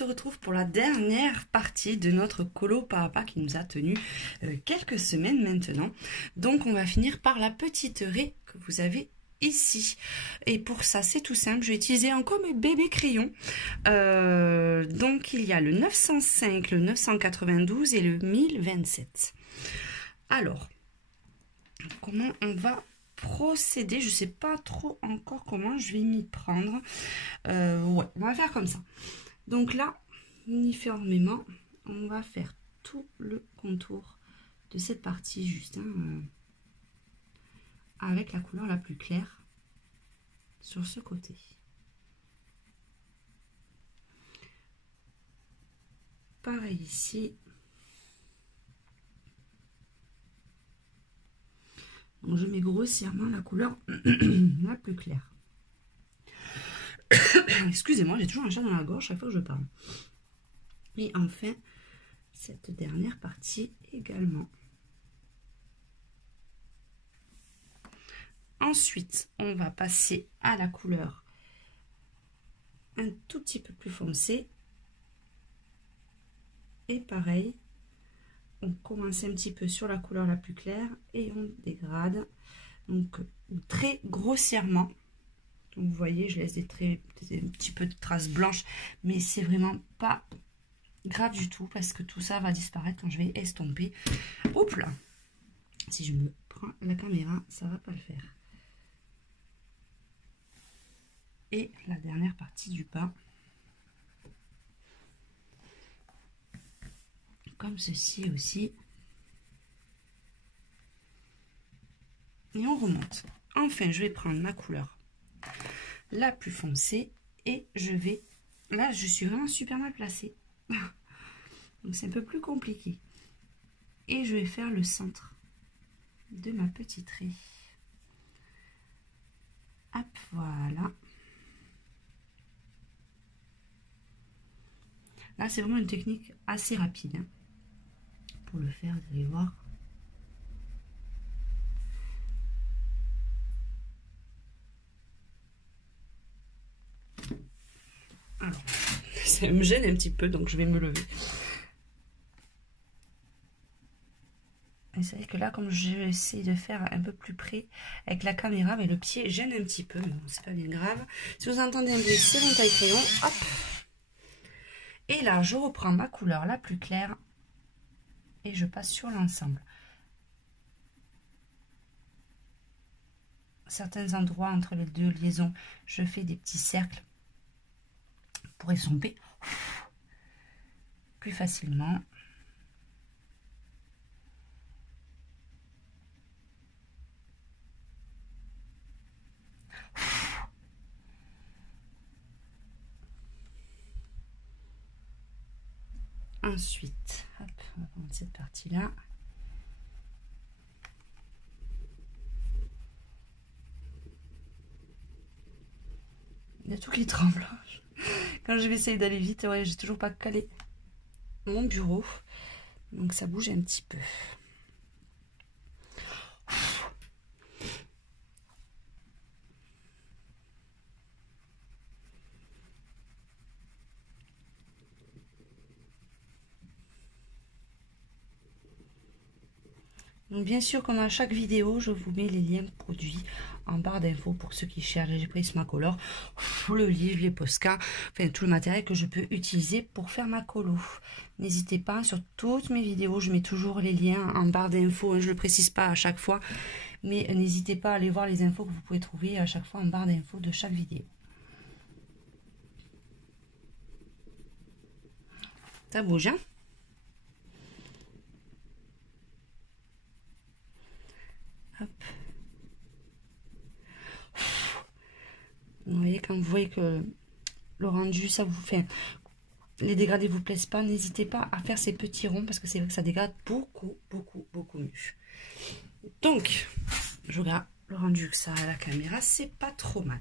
se retrouve pour la dernière partie de notre colo pas à pas qui nous a tenu quelques semaines maintenant. Donc on va finir par la petite raie que vous avez ici. Et pour ça c'est tout simple, je vais utiliser encore mes bébés crayons. Donc il y a le 905, le 992 et le 1027. Alors, comment on va procéder? Je sais pas trop encore comment je vais m'y prendre. Ouais, on va faire comme ça. Donc là, uniformément, on va faire tout le contour de cette partie juste avec la couleur la plus claire sur ce côté. Pareil ici. Donc je mets grossièrement la couleur la plus claire. Excusez-moi, j'ai toujours un chat dans la gorge chaque fois que je parle. Et enfin, cette dernière partie également. Ensuite, on va passer à la couleur un tout petit peu plus foncée. Et pareil, on commence un petit peu sur la couleur la plus claire et on dégrade. Donc très grossièrement. Donc vous voyez, je laisse un petit peu de traces blanches, mais c'est vraiment pas grave du tout parce que tout ça va disparaître quand je vais estomper. Hop là! Si je me prends la caméra, ça va pas le faire. Et la dernière partie du bas. Comme ceci aussi. Et on remonte. Enfin, je vais prendre ma couleur la plus foncée et je vais... Là, je suis vraiment super mal placée. Donc, c'est un peu plus compliqué. Et je vais faire le centre de ma petite raie. Hop, voilà. Là, c'est vraiment une technique assez rapide. Hein, pour le faire, vous allez voir. Alors, ça me gêne un petit peu, donc je vais me lever. Et c'est vrai que là, comme j'essaie de faire un peu plus près avec la caméra, mais le pied gêne un petit peu, mais bon, c'est pas bien grave. Si vous entendez un bruit, c'est mon taille-crayon. Hop. Et là, je reprends ma couleur la plus claire et je passe sur l'ensemble. Certains endroits entre les deux liaisons, je fais des petits cercles pour estomper plus facilement. Ensuite, hop, on va prendre cette partie-là. Il y a tout qui tremble. Quand je vais essayer d'aller vite, ouais, j'ai toujours pas calé mon bureau. Donc ça bouge un petit peu. Donc bien sûr, comme à chaque vidéo, je vous mets les liens produits en barre d'infos pour ceux qui cherchent. J'ai pris Prismacolor, le livre, les Posca, enfin tout le matériel que je peux utiliser pour faire ma colo. N'hésitez pas, sur toutes mes vidéos, je mets toujours les liens en barre d'infos. Je ne le précise pas à chaque fois, mais n'hésitez pas à aller voir les infos que vous pouvez trouver à chaque fois en barre d'infos de chaque vidéo. Ça bouge, hein? Hop. Vous voyez, quand vous voyez que le rendu, ça vous fait... Les dégradés vous plaisent pas, n'hésitez pas à faire ces petits ronds parce que c'est vrai que ça dégrade beaucoup mieux. Donc, je regarde le rendu que ça a à la caméra, c'est pas trop mal.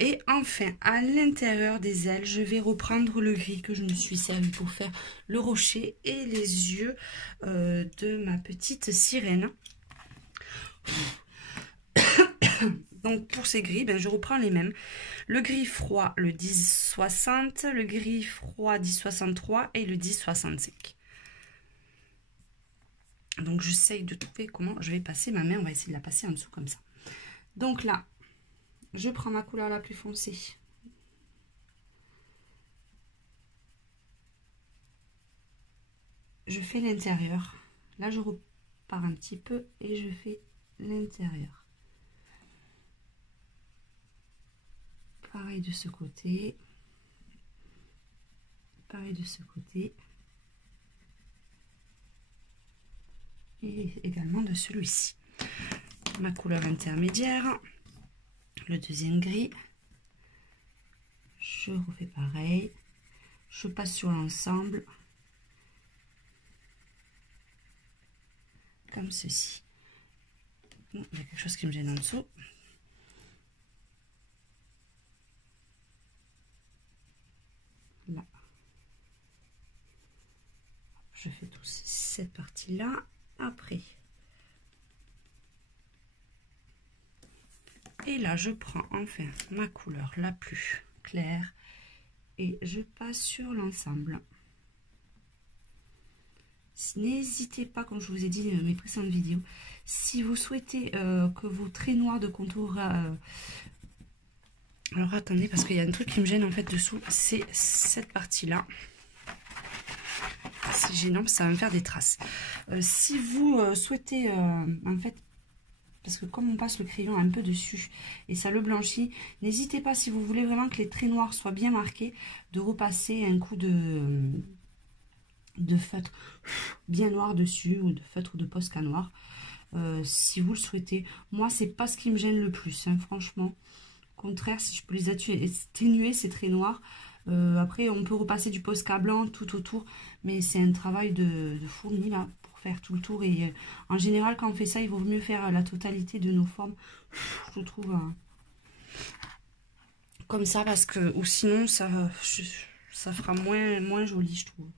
Et enfin, à l'intérieur des ailes, je vais reprendre le gris que je me suis servi pour faire le rocher et les yeux de ma petite sirène. Donc pour ces gris, ben, je reprends les mêmes. Le gris froid, le 10,60, le gris froid 10,63 et le 10,65. Donc j'essaye de trouver comment je vais passer ma main. On va essayer de la passer en dessous comme ça. Donc là, je prends ma couleur la plus foncée. Je fais l'intérieur. Là, je repars un petit peu et je fais l'intérieur. Pareil de ce côté. Pareil de ce côté. Et également de celui-ci. Ma couleur intermédiaire. Le deuxième gris. Je refais pareil. Je passe sur l'ensemble. Comme ceci. Non, il y a quelque chose qui me gêne en dessous. Là. Je fais toute cette partie-là. Après. Et là, je prends enfin ma couleur la plus claire et je passe sur l'ensemble. N'hésitez pas, comme je vous ai dit dans mes précédentes vidéos, si vous souhaitez que vos traits noirs de contour... alors attendez, parce qu'il y a un truc qui me gêne en fait dessous, c'est cette partie-là. C'est gênant parce que ça va me faire des traces. Si vous souhaitez, en fait, parce que comme on passe le crayon un peu dessus et ça le blanchit, n'hésitez pas, si vous voulez vraiment que les traits noirs soient bien marqués, de repasser un coup de feutre bien noir dessus, ou de feutre de Posca noir, si vous le souhaitez. Moi, c'est pas ce qui me gêne le plus, hein, franchement. Au contraire, si je peux les atténuer, ces traits noirs. Après, on peut repasser du Posca blanc tout autour, mais c'est un travail de fourmi là, pour faire tout le tour. Et en général, quand on fait ça, il vaut mieux faire la totalité de nos formes, je trouve, comme ça, parce que, ou sinon, ça fera moins joli, je trouve.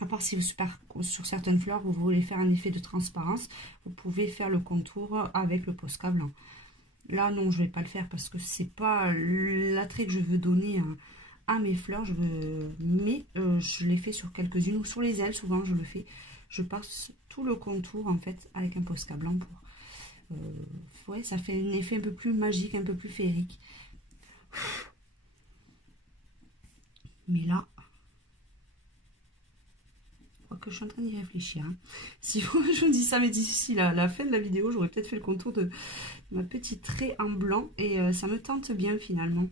À part si sur certaines fleurs, vous voulez faire un effet de transparence, vous pouvez faire le contour avec le Posca blanc. Là, non, je ne vais pas le faire parce que c'est pas l'attrait que je veux donner à mes fleurs. Mais je l'ai fait sur quelques-unes, ou sur les ailes, souvent je le fais. Je passe tout le contour, en fait, avec un Posca blanc. Ouais, ça fait un effet un peu plus magique, un peu plus féerique. Mais là... que je suis en train d'y réfléchir. Hein. Si vous, je vous dis ça, mais d'ici la fin de la vidéo, j'aurais peut-être fait le contour de ma petite trait en blanc et ça me tente bien finalement.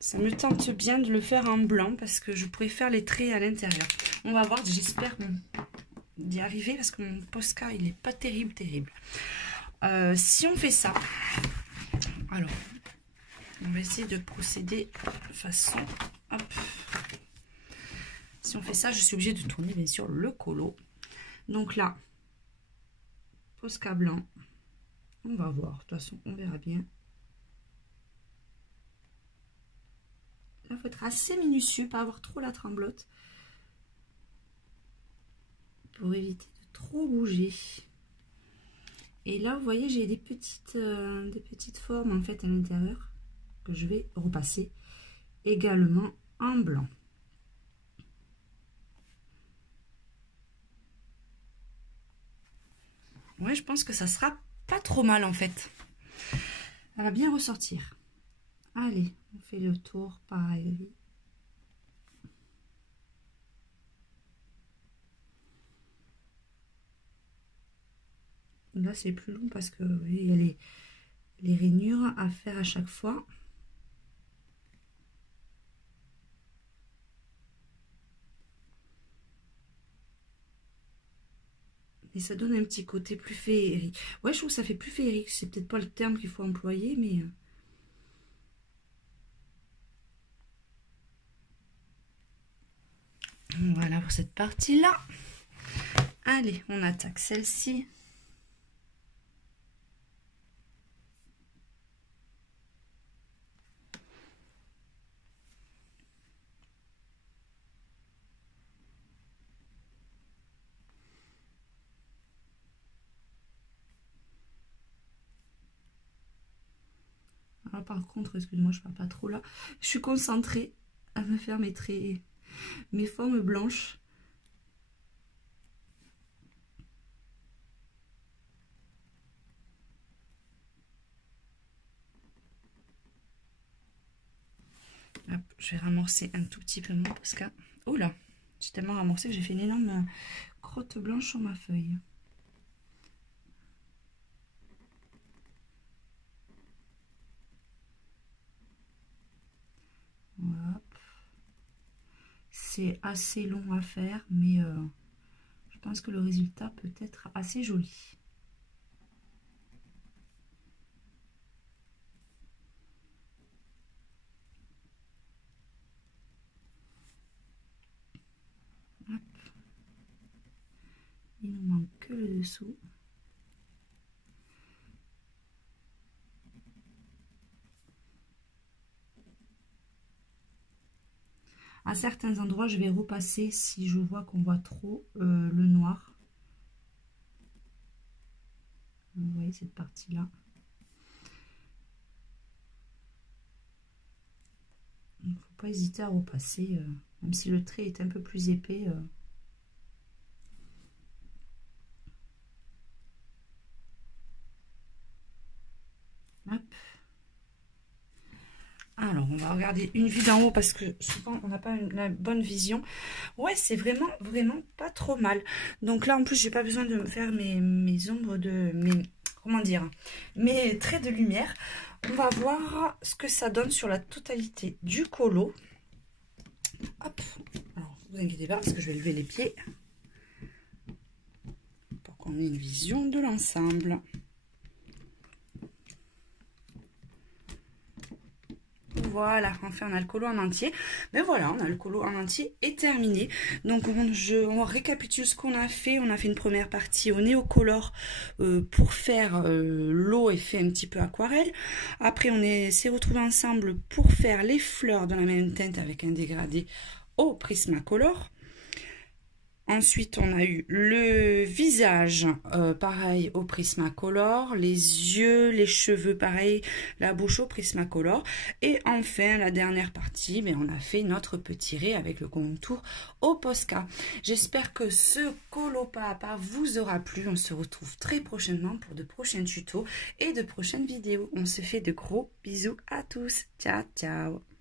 Ça me tente bien de le faire en blanc parce que je pourrais faire les traits à l'intérieur. On va voir, j'espère d'y arriver parce que mon Posca, il n'est pas terrible. Si on fait ça, alors, on va essayer de procéder de façon... Hop. Si on fait ça, je suis obligée de tourner bien sûr le colo. Donc là, Posca blanc. On va voir, de toute façon, on verra bien. Là, il faut être assez minutieux, pas avoir trop la tremblote. Pour éviter de trop bouger. Et là, vous voyez, j'ai des petites formes en fait à l'intérieur que je vais repasser également en blanc. Ouais, je pense que ça sera pas trop mal en fait. Ça va bien ressortir. Allez, on fait le tour pareil. Là, c'est plus long parce que vous voyez, il y a les rainures à faire à chaque fois. Et ça donne un petit côté plus féerique. Ouais, je trouve que ça fait plus féerique. C'est peut-être pas le terme qu'il faut employer, mais... Voilà pour cette partie-là. Allez, on attaque celle-ci. par contre, excusez-moi, je parle pas trop là. Je suis concentrée à me faire mes traits, mes formes blanches. Hop, je vais ramorcer un tout petit peu moins parce que... Oh là, j'ai tellement ramorcé que j'ai fait une énorme crotte blanche sur ma feuille. Voilà. C'est assez long à faire, mais je pense que le résultat peut être assez joli. Hop. Il nous manque que le dessous. À certains endroits, je vais repasser si je vois qu'on voit trop le noir. Vous voyez cette partie-là. Il ne faut pas hésiter à repasser, même si le trait est un peu plus épais. Hop. Alors, on va regarder une vue d'en haut parce que souvent on n'a pas la bonne vision. Ouais, c'est vraiment pas trop mal. Donc là, en plus, j'ai pas besoin de me faire mes ombres de... comment dire, mes traits de lumière. On va voir ce que ça donne sur la totalité du colo. Hop. Alors, vous inquiétez pas parce que je vais lever les pieds pour qu'on ait une vision de l'ensemble. Voilà, enfin on a le colo en entier. Mais voilà, on a le colo en entier et terminé. Donc on récapitule ce qu'on a fait. On a fait une première partie au néocolor pour faire l'eau effet un petit peu aquarelle. Après on s'est retrouvés ensemble pour faire les fleurs de la même teinte avec un dégradé au Prismacolor. Ensuite, on a eu le visage, pareil, au Prismacolor, les yeux, les cheveux, pareil, la bouche au Prismacolor. Et enfin, la dernière partie, mais on a fait notre petit ré avec le contour au Posca. J'espère que ce colo pas à pas vous aura plu. On se retrouve très prochainement pour de prochains tutos et de prochaines vidéos. On se fait de gros bisous à tous. Ciao, ciao.